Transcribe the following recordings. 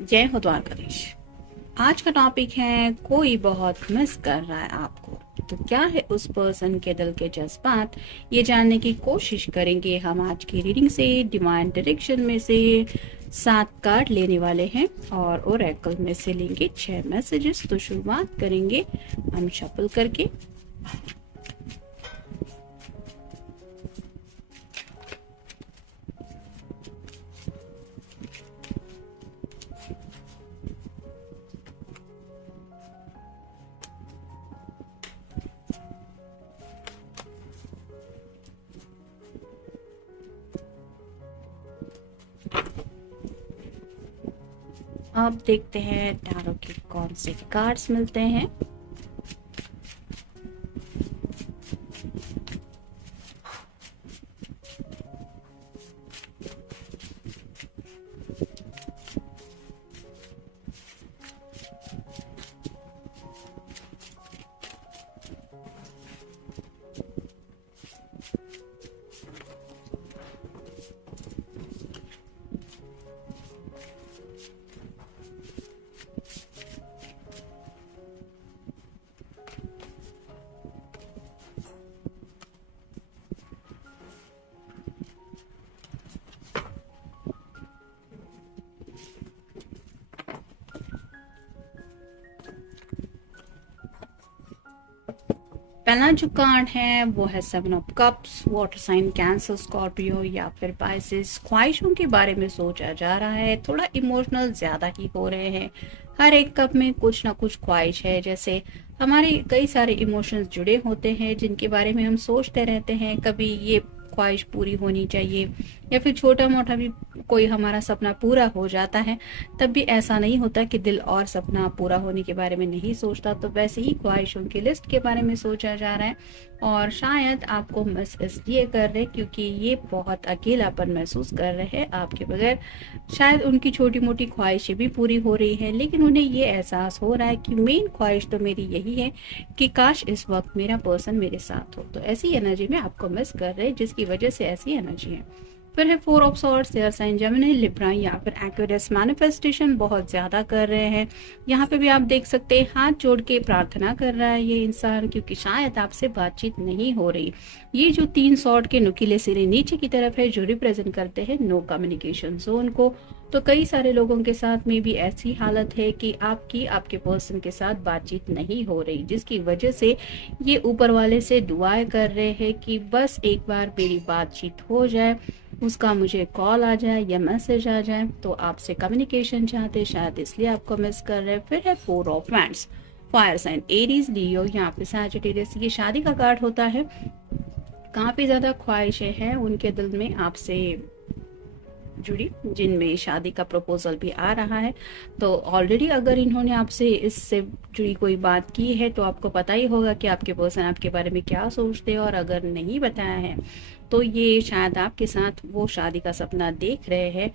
जय हो द्वारकाधीश। आज का टॉपिक है कोई बहुत मिस कर रहा है आपको। तो क्या है उस पर्सन के दिल के जज्बात, ये जानने की कोशिश करेंगे हम आज की रीडिंग से। डिवाइन डायरेक्शन में से 7 कार्ड लेने वाले हैं और ओरेकल में से लेंगे 6 मैसेजेस। तो शुरुआत करेंगे हम शफल करके। अब देखते हैं टैरो के कौन से कार्ड्स मिलते हैं। पहला जो कार्ड है वो है 7 of cups. Water sign Cancer, Scorpio या फिर पाइसेस। ख्वाहिशों के बारे में सोचा जा रहा है, थोड़ा इमोशनल ज्यादा ही हो रहे हैं। हर एक कप में कुछ ना कुछ ख्वाहिश है, जैसे हमारे कई सारे इमोशंस जुड़े होते हैं जिनके बारे में हम सोचते रहते हैं। कभी ये ख्वाहिश पूरी होनी चाहिए या फिर छोटा मोटा भी कोई हमारा सपना पूरा हो जाता है, तब भी ऐसा नहीं होता कि दिल और सपना पूरा होने के बारे में नहीं सोचता। तो वैसे ही ख्वाहिशों की लिस्ट के बारे में सोचा जा रहा है और शायद आपको मिस इसलिए कर रहे क्योंकि ये बहुत अकेलापन महसूस कर रहे हैं आपके बगैर। शायद उनकी छोटी मोटी ख्वाहिशें भी पूरी हो रही है, लेकिन उन्हें ये एहसास हो रहा है कि मेन ख्वाहिश तो मेरी यही है कि काश इस वक्त मेरा पर्सन मेरे साथ हो। तो ऐसी एनर्जी में आपको मिस कर रहे हैं जिसकी वजह से ऐसी एनर्जी है। फिर है 4 of swords. Air sign Gemini, Libra या फिर एक्वेरियस। मैनिफेस्टेशन बहुत ज्यादा कर रहे हैं। यहाँ पे भी आप देख सकते हैं हाथ जोड़ के प्रार्थना कर रहा है ये इंसान, क्योंकि शायद आपसे बातचीत नहीं हो रही। ये जो 3 सॉर्ड के नुकीले सिरे नीचे की तरफ है जो रिप्रेजेंट करते हैं नो कम्युनिकेशन जोन को। तो कई सारे लोगों के साथ में भी ऐसी हालत है कि आपके पर्सन के साथ बातचीत नहीं हो रही, जिसकी वजह से ये ऊपर वाले से दुआएं कर रहे हैं कि बस एक बार मेरी बातचीत हो जाए, उसका मुझे कॉल आ जाए या मैसेज आ जाए। तो आपसे कम्युनिकेशन चाहते, शायद इसलिए आपको मिस कर रहे हैं। फिर है 4 of wands. Fire sign Aries, Leo या फिर सैजिटेरियस। ये शादी का कार्ड होता है। काफी ज्यादा ख्वाहिशें हैं उनके दिल में आपसे जुड़ी, जिनमें शादी का प्रपोजल भी आ रहा है। तो ऑलरेडी अगर इन्होंने आपसे इससे जुड़ी कोई बात की है तो आपको पता ही होगा कि आपके पर्सन आपके बारे में क्या सोचते हैं, और अगर नहीं बताया है तो ये शायद आपके साथ वो शादी का सपना देख रहे हैं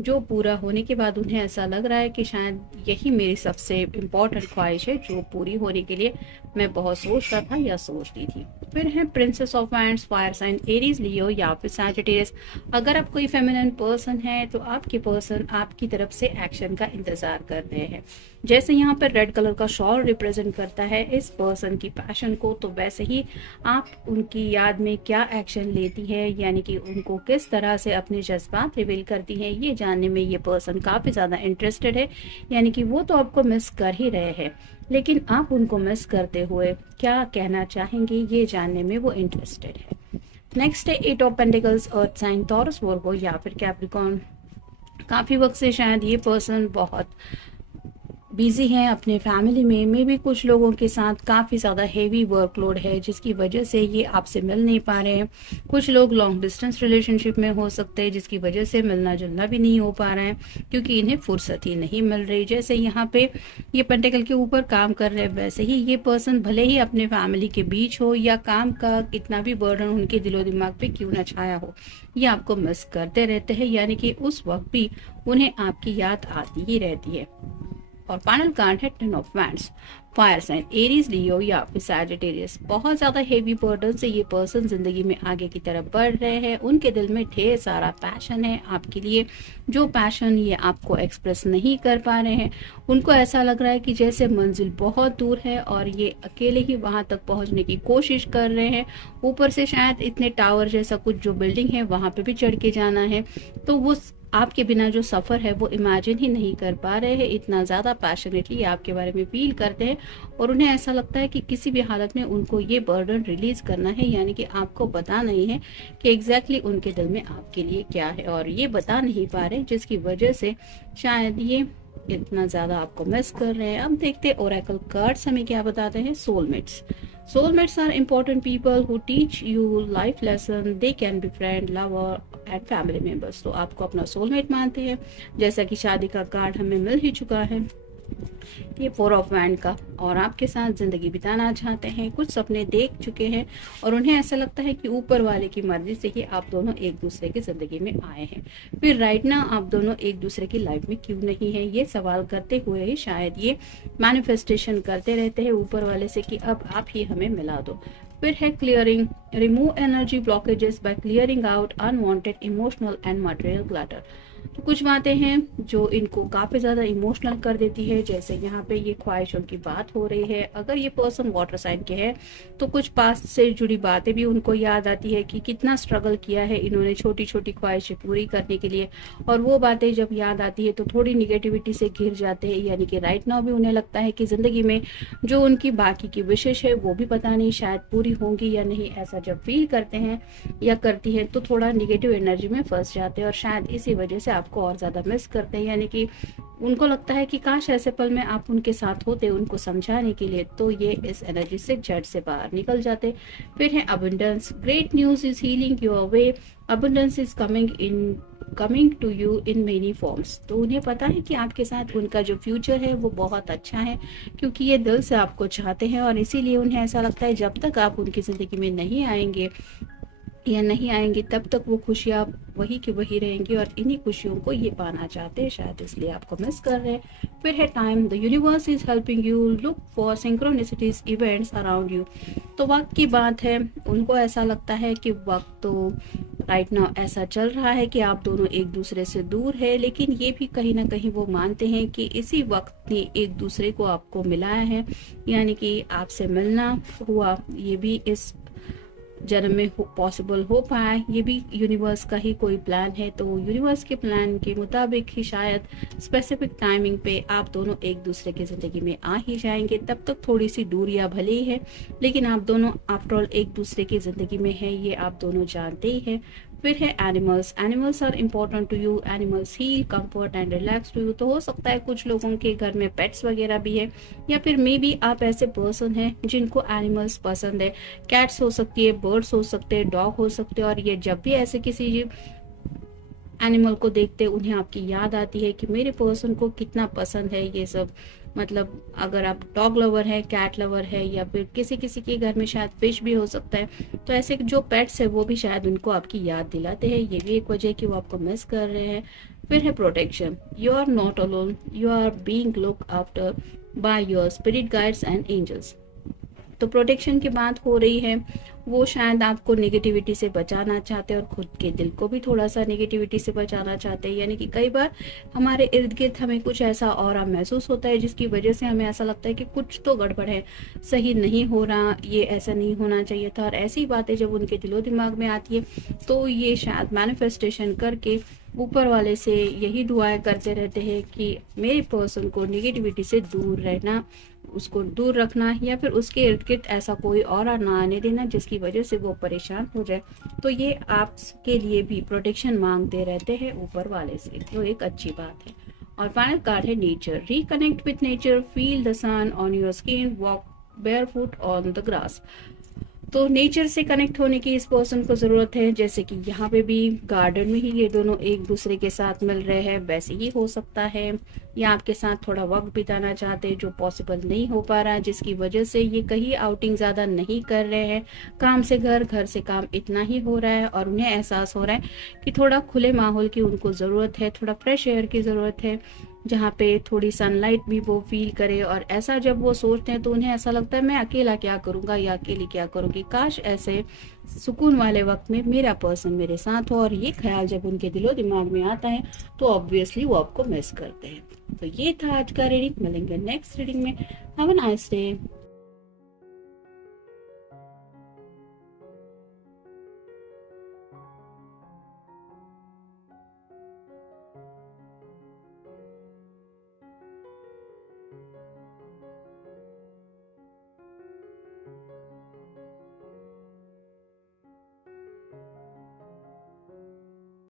जो पूरा होने के बाद उन्हें ऐसा लग रहा है कि शायद यही मेरी सबसे इम्पोर्टेंट ख्वाहिश है जो पूरी होने के लिए मैं बहुत सोचता था या सोचती थी। फिर है princess of wands. Fire sign Aries, Leo या फिर सैजिटेरियस। अगर आप कोई फेमिनिन पर्सन है तो आपके पर्सन आपकी तरफ से एक्शन का इंतजार कर रहे हैं। जैसे यहाँ पर रेड कलर का शॉल रिप्रेजेंट करता है इस पर्सन की पैशन को, तो वैसे ही आप उनकी याद में क्या एक्शन लेती है, यानी कि उनको किस तरह से अपने जज्बात रिवील करती है, ये जानने में ये पर्सन काफी ज्यादा इंटरेस्टेड है। यानी कि वो तो आपको मिस कर ही रहे हैं, लेकिन आप उनको मिस करते हुए क्या कहना चाहेंगे ये जानने में वो इंटरेस्टेड है। नेक्स्ट है 8 of pentacles. Earth sign Taurus, Virgo या फिर कैप्रिकॉर्न। काफी वक्त से शायद ये पर्सन बहुत बिजी हैं अपने फैमिली में, मे भी कुछ लोगों के साथ काफ़ी ज़्यादा हेवी वर्कलोड है जिसकी वजह से ये आपसे मिल नहीं पा रहे हैं। कुछ लोग लॉन्ग डिस्टेंस रिलेशनशिप में हो सकते हैं जिसकी वजह से मिलना जुलना भी नहीं हो पा रहा है क्योंकि इन्हें फुर्सत ही नहीं मिल रही। जैसे यहाँ पे ये पेंटिकल के ऊपर काम कर रहे हैं, वैसे ही ये पर्सन भले ही अपने फैमिली के बीच हो या काम का कितना भी बर्डन उनके दिलो दिमाग पे क्यों ना छाया हो, ये आपको मिस करते रहते हैं। यानी कि उस वक्त भी उन्हें आपकी याद आती ही रहती है। और फाइनल कार्ड है ten of wands, fire sign Aries, Leo या फिर सैजिटेरियस। बहुत ज्यादा हेवी बर्डन से ये पर्सन जिंदगी में आगे की तरफ बढ़ रहे हैं। उनके दिल में ढेर सारा पैशन है आपके लिए, जो पैशन ये आपको एक्सप्रेस नहीं कर पा रहे हैं। उनको ऐसा लग रहा है कि जैसे मंजिल बहुत दूर है और ये अकेले ही वहां तक पहुंचने की कोशिश कर रहे हैं। ऊपर से शायद इतने टावर जैसा कुछ जो बिल्डिंग है वहां पे भी चढ़ के जाना है, तो वो आपके बिना जो सफर है वो इमेजिन ही नहीं कर पा रहे हैं। इतना ज्यादा पैशनेटली आपके बारे में फील करते हैं और उन्हें ऐसा लगता है कि किसी भी हालत में उनको ये बर्डन रिलीज करना है, यानी कि आपको पता नहीं है कि एग्जैक्टली उनके दिल में आपके लिए क्या है और ये बता नहीं पा रहे, जिसकी वजह से शायद ये इतना ज्यादा आपको मिस कर रहे हैं। अब देखते हैं ओरेकल कार्ड्स हमें क्या बताते हैं। Soulmates, soulmates are important people who teach you life lesson. They can be friend, lover and family members. तो आपको अपना सोलमेट मानते हैं, जैसा कि शादी का कार्ड हमें मिल ही चुका है, ये फोर ऑफ वैंड का, और आपके साथ जिंदगी बिताना चाहते हैं, कुछ सपने देख चुके हैं और उन्हें ऐसा लगता है कि ऊपर वाले की मर्जी से ही आप दोनों एक दूसरे की जिंदगी में आए हैं। फिर राइट ना आप दोनों एक दूसरे की लाइफ में क्यों नहीं है, ये सवाल करते हुए ही शायद ये मैनिफेस्टेशन करते रहते हैं ऊपर वाले से कि अब आप ही हमें मिला दो। फिर है clearing, remove energy blockages by clearing out unwanted emotional and material clutter. तो कुछ बातें हैं जो इनको काफी ज्यादा इमोशनल कर देती है, जैसे यहाँ पे ये ख्वाहिशों की बात हो रही है। अगर ये पर्सन वाटर साइन के है तो कुछ पास्ट से जुड़ी बातें भी उनको याद आती है कि कितना स्ट्रगल किया है इन्होंने छोटी छोटी ख्वाहिशें पूरी करने के लिए, और वो बातें जब याद आती है तो थोड़ी निगेटिविटी से घिर जाते हैं। यानी कि राइट नाउ भी उन्हें लगता है कि जिंदगी में जो उनकी बाकी की विशेष है वो भी पता नहीं शायद पूरी होंगी या नहीं। ऐसा जब फील करते हैं या करती है तो थोड़ा निगेटिव एनर्जी में फंस जाते हैं और शायद इसी वजह से आपको और ज्यादा मिस करते हैं। यानी कि उनको लगता है कि काश ऐसे पल में आप उनके साथ होते उनको समझाने के लिए, तो ये इस एनर्जी से झट से बाहर निकल जाते। फिर है abundance, great news is healing your way, abundance is coming to you in many forms. तो उन्हें पता है कि आपके साथ उनका जो फ्यूचर है वो बहुत अच्छा है, क्योंकि ये दिल से आपको चाहते हैं और इसीलिए उन्हें ऐसा लगता है जब तक आप उनकी जिंदगी में नहीं आएंगे या नहीं आएंगे तब तक वो खुशियाँ वही की वही रहेंगी, और इन्हीं खुशियों को ये पाना चाहते हैं, शायद इसलिए आपको मिस कर रहे हैं। फिर है time, the universe is helping you look for synchronicities events around you. तो वक्त की बात है, उनको ऐसा लगता है कि वक्त तो राइट नाउ ऐसा चल रहा है कि आप दोनों एक दूसरे से दूर है, लेकिन ये भी कहीं ना कहीं वो मानते हैं कि इसी वक्त ने एक दूसरे को आपको मिलाया है। यानी कि आपसे मिलना हुआ ये भी इस जन्म में पॉसिबल हो पाए, ये भी यूनिवर्स का ही कोई प्लान है। तो यूनिवर्स के प्लान के मुताबिक ही शायद स्पेसिफिक टाइमिंग पे आप दोनों एक दूसरे की जिंदगी में आ ही जाएंगे। तब तक थोड़ी सी दूरियां भले ही है, लेकिन आप दोनों आफ्टरऑल एक दूसरे की जिंदगी में है, ये आप दोनों जानते ही है। फिर है animals, animals are important to you, animals heal comfort and relax to you. तो हो सकता है कुछ लोगों के घर में पेट्स वगैरह भी है, या फिर मे बी आप ऐसे पर्सन हैं जिनको एनिमल्स पसंद है। कैट्स हो सकती है, बर्ड्स हो सकते हैं, डॉग हो सकते हैं, और ये जब भी ऐसे किसी एनिमल को देखते उन्हें आपकी याद आती है कि मेरे पर्सन को कितना पसंद है ये सब। मतलब अगर आप डॉग लवर है, कैट लवर है, या फिर किसी किसी के घर में शायद फिश भी हो सकता है, तो ऐसे जो पेट्स है वो भी शायद उनको आपकी याद दिलाते हैं। ये भी एक वजह है कि वो आपको मिस कर रहे हैं। फिर है protection, you are not alone, you are being look after by your spirit guides and angels. तो प्रोटेक्शन की बात हो रही है, वो शायद आपको नेगेटिविटी से बचाना चाहते हैं और खुद के दिल को भी थोड़ा सा नेगेटिविटी से बचाना चाहते हैं। यानी कि कई बार हमारे इर्द गिर्द हमें कुछ ऐसा ऑरा महसूस होता है जिसकी वजह से हमें ऐसा लगता है कि कुछ तो गड़बड़ है, सही नहीं हो रहा, ये ऐसा नहीं होना चाहिए था। और ऐसी बातें जब उनके दिलो दिमाग में आती है तो ये शायद मैनिफेस्टेशन करके ऊपर वाले से यही दुआएं करते रहते हैं कि मेरे पर्सन को नेगेटिविटी से दूर रहना, उसको दूर रखना, या फिर उसके इर्द गिर्द ऐसा कोई और ना आने देना जिसकी वजह से वो परेशान हो जाए। तो ये आपके लिए भी प्रोटेक्शन मांगते रहते हैं ऊपर वाले से, जो एक अच्छी बात है। और फाइनल कार्ड है nature, reconnect with nature, feel the sun on your skin, walk barefoot on the grass. तो नेचर से कनेक्ट होने की इस पर्सन को ज़रूरत है, जैसे कि यहाँ पे भी गार्डन में ही ये दोनों एक दूसरे के साथ मिल रहे हैं, वैसे ही हो सकता है। या आपके साथ थोड़ा वक्त बिताना चाहते हैं जो पॉसिबल नहीं हो पा रहा, जिसकी वजह से ये कहीं आउटिंग ज़्यादा नहीं कर रहे हैं। काम से घर, घर से काम इतना ही हो रहा है, और उन्हें एहसास हो रहा है कि थोड़ा खुले माहौल की उनको ज़रूरत है, थोड़ा फ्रेश एयर की ज़रूरत है। जहाँ पे थोड़ी सनलाइट भी वो फील करे। और ऐसा जब वो सोचते हैं तो उन्हें ऐसा लगता है मैं अकेला क्या करूँगा या अकेली क्या करूँगी, काश ऐसे सुकून वाले वक्त में मेरा पर्सन मेरे साथ हो। और ये ख्याल जब उनके दिलो दिमाग में आता है तो ऑब्वियसली वो आपको मिस करते हैं। तो ये था आज का रीडिंग, मिलेंगे नेक्स्ट रीडिंग में। Have a nice day.